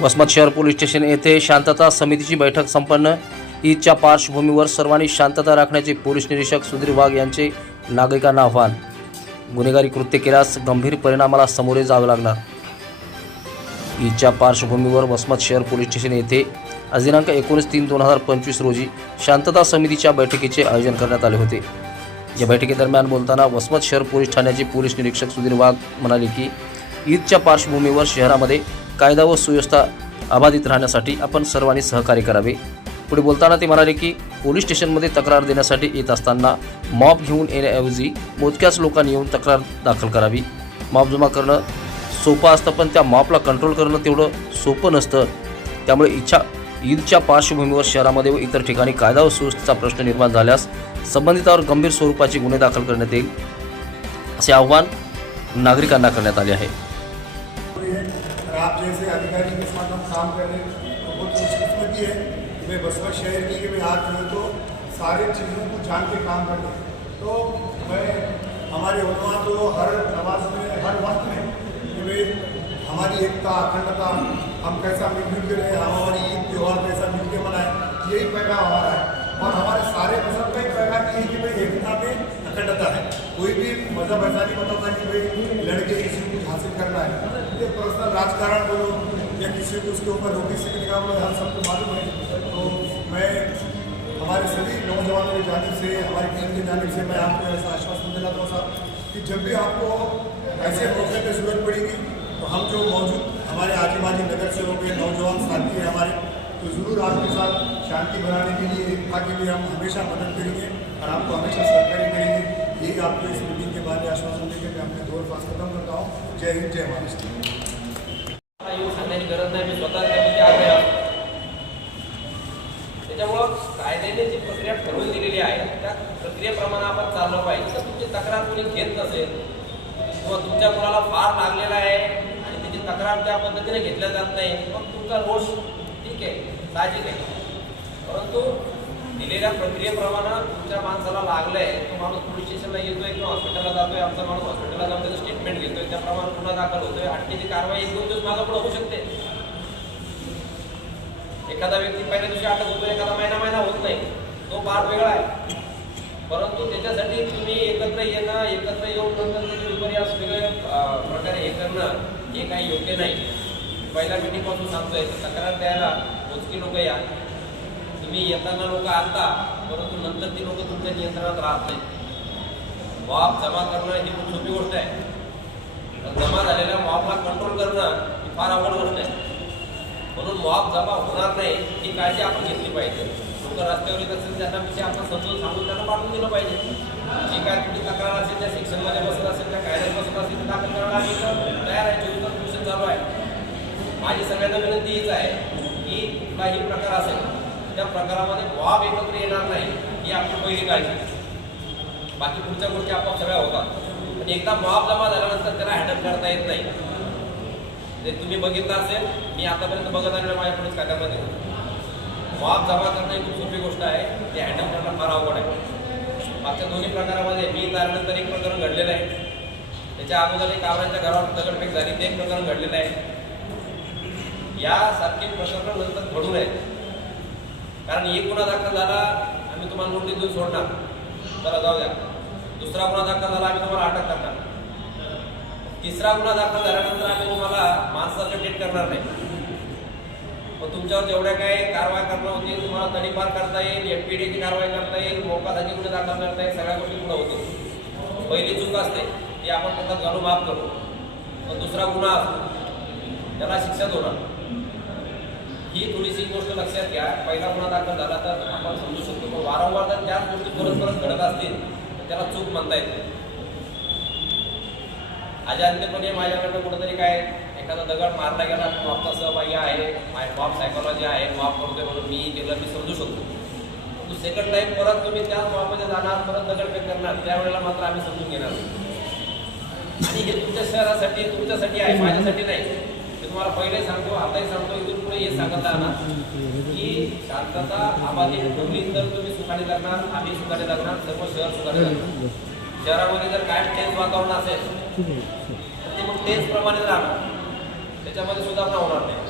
वसमत शहर police station येथे शांतता समितीची बैठक संपन्न। ईदच्या पार्श्वभूमीवर सर्वांनी शांतता राखण्याचे पोलीस निरीक्षक सुधीर वाघ यांचे नागरिकांना आवाहन। गुन्हेगारी कृत्य केल्यास गंभीर परिणामाला सामोरे जावे लागणार। ईदच्या पार्श्वभूमीवर वसमत शहर पोलीस स्टेशन येथे आज दिनांक 19/3/2025 रोजी शांतता समितीच्या बैठकीचे आयोजन करण्यात आले होते। या बैठकीदरम्यान बोलताना वसमत शहर पोलीस ठाण्याचे पोलीस निरीक्षक सुधीर वाघ म्हणाले की ईदच्या पार्श्वभूमीवर शहरामध्ये कायदा व सुव्यवस्था अबाधित राहण्यासाठी आपण सर्वांनी सहकार्य करावे। पुढे बोलताना ते म्हणाले की पोलीस स्टेशनमध्ये तक्रार देण्यासाठी येत असताना मॉब घेऊन येण्याऐवजी मोजक्याच लोकांनी येऊन तक्रार दाखल करावी। मॉब जमा करणं सोपं असतं, पण त्या मॉबला कंट्रोल करणं तेवढं सोपं नसतं। त्यामुळे ईदच्या पार्श्वभूमीवर शहरामध्ये व इतर ठिकाणी कायदा व सुव्यवस्थेचा प्रश्न निर्माण झाल्यास संबंधितांवर गंभीर स्वरूपाचे गुन्हे दाखल करण्यात येईल, असे आवाहन नागरिकांना करण्यात आले आहे। आप जैसे अधिकारी के साथ हम काम कर रहे हैं तो बहुत खुशकिस्मती है कि मैं वसमत शहर की कि मैं आज जो है तो सारे चीज़ों को जान के काम कर रहे हैं। तो मैं हमारे उलमा तो हर नमाज में हर वक्त में कि भाई हमारी एकता अखंडता हम कैसा मिलजुल के रहे, हम हमारी ईद त्यौहार कैसा मिल के मनाएं, यही पैगाम हमारा है। और हमारे सारे मजहब का एक पैगाम ये है कि भाई एकता में अखंडता है। कोई भी मजहब ऐसा नहीं बताता कि भाई लड़के किसी को कुछ हासिल करना है, ये पर्सनल राजकारण बोलो या किसी को उसके ऊपर रोटी से निकाल बोलो, हम सबको मालूम है। तो मैं हमारे सभी नौजवानों की जानिब से, हमारी टीम की जानिब से मैं आपको ऐसा आश्वासन दिलाता हूँ साहब कि जब भी आपको ऐसे मौके पर जरूरत पड़ेगी तो हम जो मौजूद हमारे आजी बाजी नगर से होंगे, नौजवान साथी हैं हमारे, तो ज़रूर आपके साथ शांति बनाने के लिए, एकता के लिए हम हमेशा मदद करेंगे और आपको हमेशा सहकार्य करेंगे। यही आपको इस मीटिंग के बाद आश्वासन देकर मैं अपने दौर पास खत्म करता हूँ। जय हिंद, जय महाराष्ट्र। येऊन सांगण्याची गरज नाही, मी स्वतः त्यामध्ये आग्रह आहे। त्याच्यामुळं कायद्याने जी प्रक्रिया ठरवून दिलेली आहे त्या प्रक्रियेप्रमाणे आपण चाललं पाहिजे। तर तुमची तक्रार कोणी घेत नसेल किंवा तुमच्या मुलाला फार लागलेला आहे आणि त्याची तक्रार त्या पद्धतीने घेतल्या जात नाही, मग तुमचा रोष ठीक आहे, साहजिक आहे। परंतु दिलेल्या प्रक्रियेप्रमाणे तुमच्या माणसाला लागलंय, तो माणूस पोलीस स्टेशनला येतोय किंवा हॉस्पिटलला जातोय, आमचा माणूस हॉस्पिटलला जाऊन त्याचं स्टेटमेंट घेतोय, त्याप्रमाणे गुन्हा दाखल होतोय, अटकेची कारवाई 1-2 दिवस मागं पुढे होऊ शकते। एखादा व्यक्ती पहिल्या दिवशी अटक होतोय, एखादा महिना होत नाही, तो पार्ट वेगळा आहे। परंतु त्याच्यासाठी तुम्ही एकत्र येणं, एकत्र येऊन नंतर त्याचे विपर्यास वेगळ्या प्रकारे हे करणं हे काही योग्य नाही। पहिल्या मीटिंगपासून सांगतोय तक्रार द्यायला मोजकी लोक या, तुम्ही येताना लोक आणता, परंतु नंतर ती लोक तुमच्या नियंत्रणात राहत नाही। मॉब जमा करणं ही खूप सोपी गोष्ट आहे, जमा झालेल्या मॉबला कंट्रोल करणं ही फार अवघड गोष्ट आहे। म्हणून मॉब जमा होणार नाही ही काळजी आपण घेतली पाहिजे। लोक रस्त्यावर येत असेल त्यांना विषय आपण समजून सांगून त्यांना पाठवून दिलं पाहिजे। जी काय तुमची तक्रार असेल, त्या सेक्शनमध्ये बसत असेल, त्या कायद्यात बसत असेल, ते दाखल करायला आम्ही तयार आहे। 24 तास पोलीस चालू आहे। माझी सगळ्यांना विनंती हीच आहे की कुठलाही प्रकार असेल त्या प्रकारामध्ये मॉब एकत्र येणार नाही ही आपली पहिली काळजी। बाकी पुढच्या गोष्टी आपोआप सगळ्या होतात। आणि एकदा मॉब जमा झाल्यानंतर त्याला हँडल करता येत नाही। ते तुम्ही बघितलं असेल, मी आतापर्यंत बघत आलेलं माझ्या पोलीस कायद्यामध्ये मॉब जमा करणं ही खूप सोपी गोष्ट आहे, ते हँडल करणं फार अवघड आहे। मागच्या दोन्ही प्रकारामध्ये मी त्यानंतर एक प्रकरण घडलेलं आहे, त्याच्या अगोदर एक कावरांच्या घरावर दगडफेक झाली, ते एक प्रकरण घडलेलं आहे। यासारखे प्रकरण नंतर घडू नये, कारण एक गुन्हा दाखल झाला आम्ही तुम्हाला नोटीस देऊन सोडणार, चला जाऊ द्या। दुसरा गुन्हा दाखल झाला आम्ही तुम्हाला अटक करणार, तिसरा गुन्हा दाखल झाल्यानंतर आम्ही तुम्हाला माणसाचं डेट करणार नाही। मग तुमच्यावर जेवढ्या काही कारवाई करणं होती, तुम्हाला तडीपार करता येईल, FPDची कारवाई करता येईल, मोकासाठी गुन्हे दाखल करता येईल, सगळ्या गोष्टी पुढे होतील। पहिली चूक असते ती आपण फक्त घालून माफ करू, पण दुसरा गुन्हा असतो त्याला शिक्षा होणार। ही थोडीशी गोष्ट लक्षात घ्या। पहिला गुन्हा दाखल झाला तर आपण समजू शकतो, पण वारंवार जर त्याच गोष्टी परत घडत असतील तर त्याला चूक म्हणता येते। अजाणतेपणे माझ्याकडनं कुठंतरी काय एखादा दगड मारला गेला, मॉबचा सहभागी आहे, मॉब सायकोलॉजी आहे, मॉब करतोय म्हणून मी केलं, मी समजू शकतो। सेकंड टाईम परत तुम्ही त्याच मॉबमध्ये जाणार, परत दगडफेक करणार, त्यावेळेला मात्र आम्ही समजून घेणार। आणि हे तुमच्या शहरासाठी, तुमच्यासाठी आहे, माझ्यासाठी नाही। तुम्हाला पहिले सांगतो, आताही सांगतो, इथून पुढे हे सांगत राहणार की शांतता अबाधित ठेवली तर तुम्ही सुखाने जगणार, आम्ही सुखाने जगणार, सर्व शहर सुखाने जगणार। शहरामध्ये जर कायम तेच वातावरण असेल तर ते मग तेच प्रमाणे राहणार, त्याच्यामध्ये सुधारणा होणार नाही।